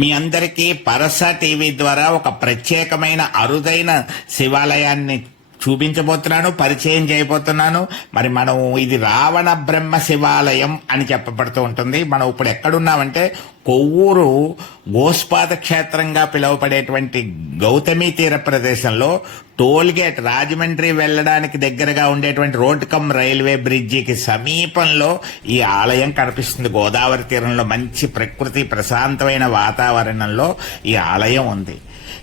మీ అందరికీ పరస టీవీ ద్వారా ఒక ప్రత్యేకమైన అరుదైన శివాలయాన్ని చూపించబోతున్నాను, పరిచయం చేయబోతున్నాను. మరి మనం ఇది రావణ బ్రహ్మ శివాలయం అని చెప్పబడుతూ ఉంటుంది. మనం ఇప్పుడు ఎక్కడున్నామంటే కొవ్వూరు గోస్పాద క్షేత్రంగా పిలువబడేటువంటి గౌతమి తీర ప్రదేశంలో టోల్గేట్ రాజమండ్రి వెళ్ళడానికి దగ్గరగా ఉండేటువంటి రోడ్ కమ్ రైల్వే బ్రిడ్జికి సమీపంలో ఈ ఆలయం కనిపిస్తుంది. గోదావరి తీరంలో మంచి ప్రకృతి ప్రశాంతమైన వాతావరణంలో ఈ ఆలయం ఉంది.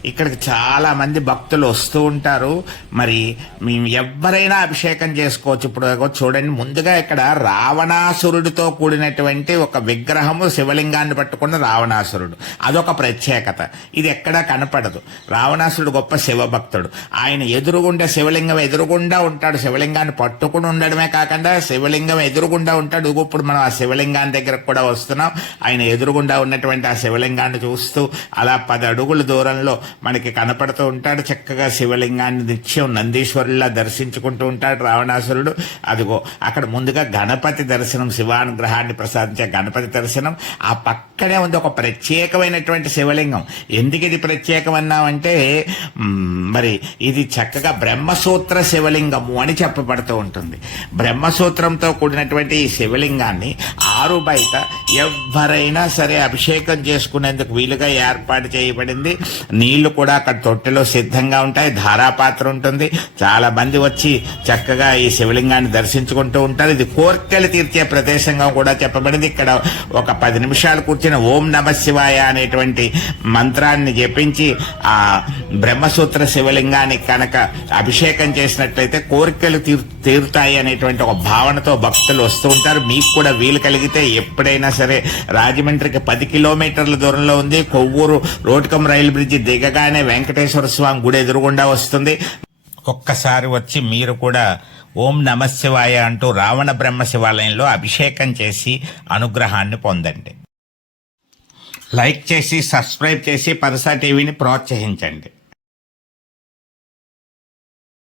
ఇక్కడికి చాలా మంది భక్తులు వస్తూ ఉంటారు. మరి మేము ఎవరైనా అభిషేకం చేసుకోవచ్చు. ఇప్పుడు చూడండి, ముందుగా ఇక్కడ రావణాసురుడితో కూడినటువంటి ఒక విగ్రహము, శివలింగాన్ని పట్టుకున్న రావణాసురుడు, అదొక ప్రత్యేకత. ఇది ఎక్కడా కనపడదు. రావణాసురుడు గొప్ప శివభక్తుడు. ఆయన ఎదురుగుండా శివలింగం ఎదురుగుండా ఉంటాడు. శివలింగాన్ని పట్టుకుని ఉండడమే కాకుండా శివలింగం ఎదురుగుండా ఉంటాడు. ఇప్పుడు మనం ఆ శివలింగాన్ని దగ్గరకు కూడా వస్తున్నాం. ఆయన ఎదురుగుండా ఉన్నటువంటి ఆ శివలింగాన్ని చూస్తూ అలా 10 అడుగుల దూరంలో మనకి కనపడుతూ ఉంటాడు. చక్కగా శివలింగాన్ని నిత్యం నందీశ్వరులా దర్శించుకుంటూ ఉంటాడు రావణాసురుడు. అదిగో అక్కడ ముందుగా గణపతి దర్శనం, శివానుగ్రహాన్ని ప్రసాదించే గణపతి దర్శనం. ఆ పక్కనే ఉంది ఒక ప్రత్యేకమైనటువంటి శివలింగం. ఎందుకు ఇది ప్రత్యేకం అన్నామంటే, మరి ఇది చక్కగా బ్రహ్మసూత్ర శివలింగము అని చెప్పబడుతూ ఉంటుంది. బ్రహ్మసూత్రంతో కూడినటువంటి ఈ శివలింగాన్ని ఆరు బయట ఎవరైనా సరే అభిషేకం చేసుకునేందుకు వీలుగా ఏర్పాటు చేయబడింది. నీళ్లు కూడా అక్కడ తొట్టెలో సిద్ధంగా ఉంటాయి. ధారాపాత్ర ఉంటుంది. చాలా మంది వచ్చి చక్కగా ఈ శివలింగాన్ని దర్శించుకుంటూ ఉంటారు. ఇది కోర్కెలు తీర్చే ప్రదేశంగా కూడా చెప్పబడింది. ఇక్కడ ఒక 10 నిమిషాలు కూర్చుని ఓం నమ శివాయ అనేటువంటి మంత్రాన్ని జపించి ఆ బ్రహ్మసూత్ర శివలింగాన్ని కనుక అభిషేకం చేసినట్లయితే కోరికలు తీరుతాయి అనేటువంటి ఒక భావనతో భక్తులు వస్తూ ఉంటారు. మీకు కూడా వీలు కలిగితే ఎప్పుడైనా సరే రాజమండ్రికి 10 కిలోమీటర్ల దూరంలో ఉంది. కొవ్వూరు రోడ్కమ్ రైలు బ్రిడ్జి దిగగానే వెంకటేశ్వర స్వామి గుడి ఎదురుగుండా వస్తుంది. ఒక్కసారి వచ్చి మీరు కూడా ఓం నమ శివాయ అంటూ రావణ బ్రహ్మ శివాలయంలో అభిషేకం చేసి అనుగ్రహాన్ని పొందండి. లైక్ చేసి సబ్స్క్రైబ్ చేసి పరస టీవీని ప్రోత్సహించండి.